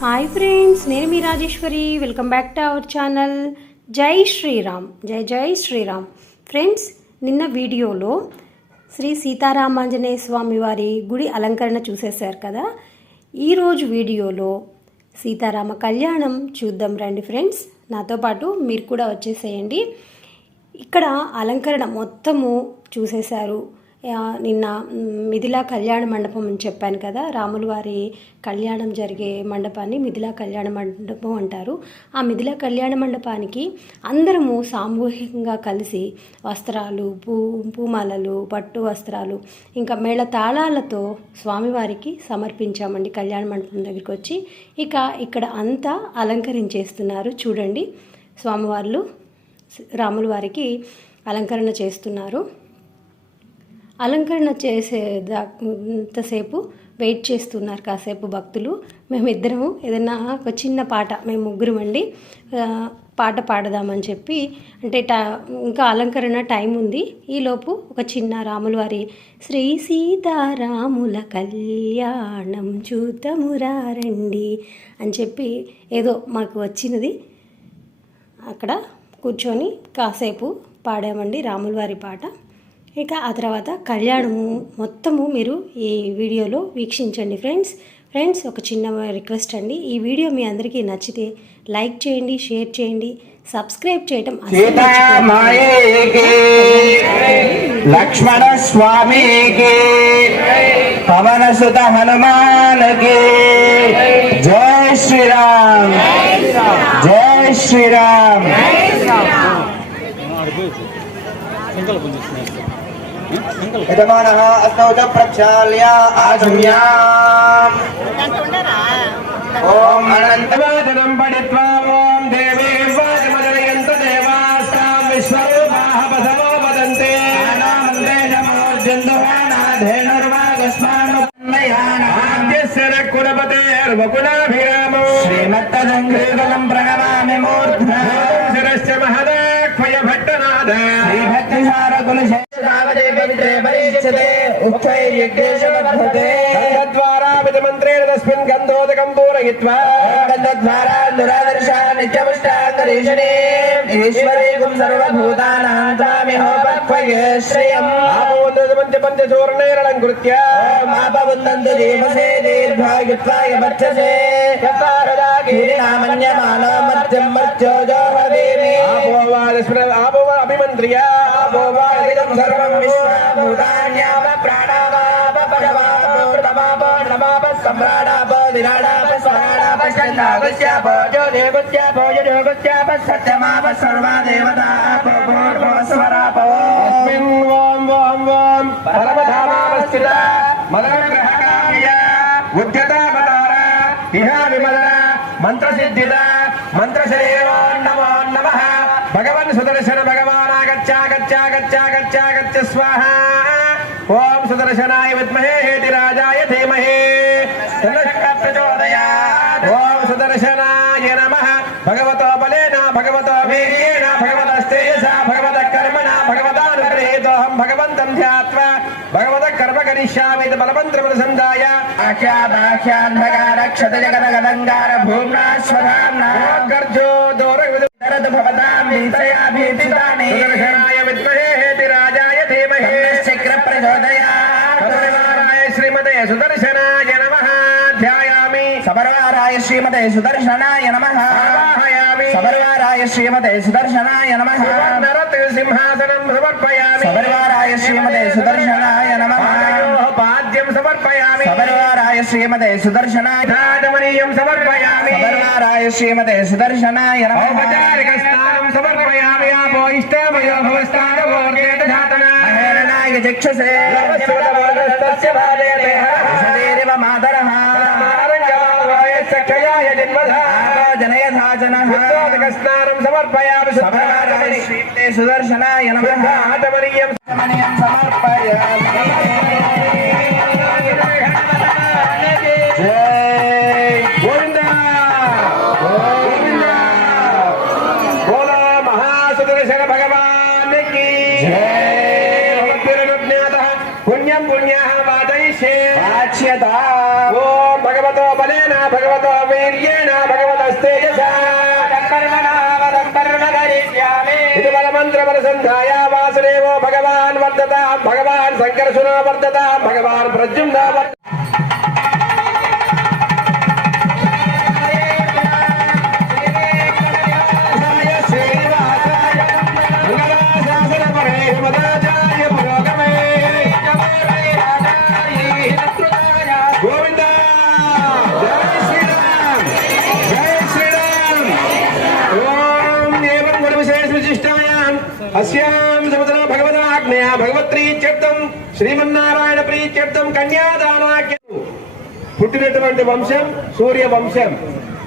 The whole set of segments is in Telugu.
హాయ్ ఫ్రెండ్స్ నేను మీ Rajeshwari. Welcome back to our channel జై శ్రీరామ్ జై జై శ్రీరామ్. ఫ్రెండ్స్ నిన్న వీడియోలో శ్రీ సీతారామాంజనేయ స్వామి వారి గుడి అలంకరణ చూసేశారు కదా? ఈరోజు వీడియోలో సీతారామ కళ్యాణం చూద్దాం రండి ఫ్రెండ్స్ నాతో పాటు మీరు కూడా వచ్చేసేయండి. ఇక్కడ అలంకరణ మొత్తము చూసేశారు. నిన్న మిథిలా కళ్యాణ మండపం అని చెప్పాను కదా రాములు వారి కళ్యాణం జరిగే మండపాన్ని మిథిలా కళ్యాణ మండపం అంటారు. ఆ మిథిలా కళ్యాణ మండపానికి అందరము సామూహికంగా కలిసి వస్త్రాలు పూ పూమాలలు పట్టు వస్త్రాలు ఇంకా మేళ తాళాలతో స్వామివారికి సమర్పించామండి కళ్యాణ మండపం దగ్గరికి వచ్చి. ఇక ఇక్కడ అంతా అలంకరించేస్తున్నారు చూడండి. స్వామివార్లు రాములు వారికి అలంకరణ చేస్తున్నారు. అలంకరణ చేసేంతసేపు వెయిట్ చేస్తున్నారు కాసేపు భక్తులు. మేమిద్దరము ఏదైనా ఒక చిన్న పాట మేము ముగ్గురం అండి పాట పాడదామని చెప్పి అంటే టా ఇంకా అలంకరణ టైం ఉంది. ఈలోపు ఒక చిన్న రాములవారి శ్రీ సీతారాముల కళ్యాణం చూతమురారండి అని చెప్పి ఏదో మాకు వచ్చినది. అక్కడ కూర్చొని కాసేపు పాడామండి రాముల వారి పాట. ఇక ఆ తర్వాత కళ్యాణము మొత్తము మీరు ఈ వీడియోలో వీక్షించండి ఫ్రెండ్స్. ఫ్రెండ్స్ ఒక చిన్న రిక్వెస్ట్ అండి. ఈ వీడియో మీ అందరికీ నచ్చితే లైక్ చేయండి షేర్ చేయండి సబ్స్క్రైబ్ చేయటం లక్ష్మణ స్వామికి పవన సుత హనుమానకి జై శ్రీరామ్ జై శ్రీరామ్. యజమానः అస్తౌ చ ప్రక్షాళ్య ఆచమ్యాम् ఓం అనంతవాదనం పఠిత్వా ఓం దేవీం వాచమదనయంత దేవాస్తాం విశ్వరూపాః బసవో వదంతే. నామంతే నమోర్జందువానాధేనుర్వాగస్మాన్నయానాద్యస్య శ్రీమత్తదంగ్రీగలం ప్రణమామి మూర్ధ్నా శిరశ్చ మహదాఖ్వయ భట్టనాథ శ్రీభక్తిసార కులశేషావజయ పవిత్రే పరీక్షతే ఉచ్చైర్యజ్ఞేశవర్ధతే గంధద్వారా విధమంత్రేణ తస్మిన్ గంధోదకం పూరయిత్వా. గంధద్వారా దురాదర్శా నిత్యముష్టాకరీషణే ఈశ్వరీకుం సర్వభూతానాం తామిహోపక్వయ శ్రియం. ఆపవందమంత్య పంచచూర్ణైరలంకృత్య మాపవందంతు జీవసే దీర్ఘాయుత్వాయ వర్చసే కీర్తినామన్యమానో మర్త్యం మర్త్యోజో హవేమి ఆపోవాద అభిమంత్రియ. ఆపోవాదిదం సర్వం విశ్వభూతాన్యామ ప్రాణావాప పరమాపో నమాపో నమాప సమ్రాడాపో విరాడాప స్వరాడాప చందాగస్యాపో జ్యోతిర్గస్యాపో యోగస్యాప సత్యమాప సర్వా దేవతాపో పూర్వో స్వరాపో అస్మిన్ ఓం ఓం ఓం పరమధామావస్థిత మదనగ్రహకామ్య ఉద్యతావతార ఇహ सुदर्शनाय विद्महे हेतिराजाय धीमहे। प्रचोदयात् ॐ सुदर्शनाय नमः। भगवतो बलेन वीर्येण ध्यात्वा कर्म करिष्यामि बलमन्त्रमनुसन्धाय आख्यादाख्यान्धकार क्षतजगदगदङ्गार भूम्ना गर्जो శ్రీమతే సుదర్శనాయ నమః సబర్వారాయ శ్రీమతే సుదర్శనాయ నమః సింహాసనం సమర్పయామి సబర్వారాయ శ్రీమతే సుదర్శనాయ నమః పాద్యం సమర్పయామి సబర్వారాయ శ్రీమతే సుదర్శనాయ సమర్పయామి సబర్వారాయ శ్రీమతే సుదర్శనాయ నమః ఔపచారిక సమర్పయామి ఆపో ఇష్టమయో చక్షసే స్నానం సమర్పయామి సబర్వారాయ శ్రీమతే సుదర్శనాయ నమః भगवान् वर्तता भगवान् शङ्करसुरो वर्तता भगवान् प्रद्युम्ना वर्तता అస్యాం సమతల భగవదాజ్ఞయా భగవత్రీత్యర్థం శ్రీమన్నారాయణ ప్రీత్యర్థం కన్యాదానాఖ్యం పుట్టినటువంటి వంశం సూర్య వంశం.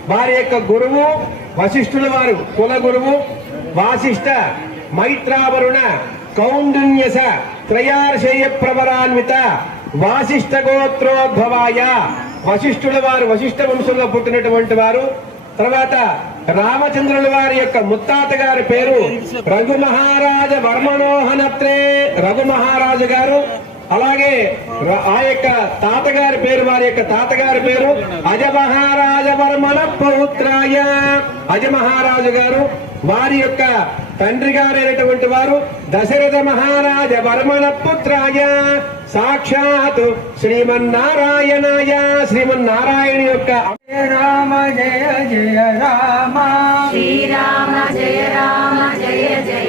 వారి యొక్క గురువు వశిష్ఠుల వారు కుల గురువు వాసిష్ఠ మైత్రావరుణ కౌండిన్యస త్రయార్షేయ ప్రవరాన్విత వాసిష్ఠ గోత్రోద్భవాయ. వశిష్ఠుల వారు వశిష్ఠ వంశంలో పుట్టినటువంటి వారు. తర్వాత రామచంద్రుల వారి యొక్క ముత్తాత గారి పేరు రఘు మహారాజ వర్మనోహనత్రే రఘు మహారాజు గారు అలాగే ఆ యొక్క తాతగారి పేరు వారి యొక్క తాతగారి పేరు అజ మహారాజ వర్మణ పౌత్రాయ. అజ మహారాజు గారు వారి యొక్క తండ్రి గారైనటువంటి వారు దశరథ మహారాజ వర్మణ పుత్రాయ. సాక్షాత్ శ్రీమన్నారాయణాయ. శ్రీమన్నారాయణ యొక్క రామ జయ జయ రామ. శ్రీరామ జయ రామ జయ జయ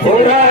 Hola.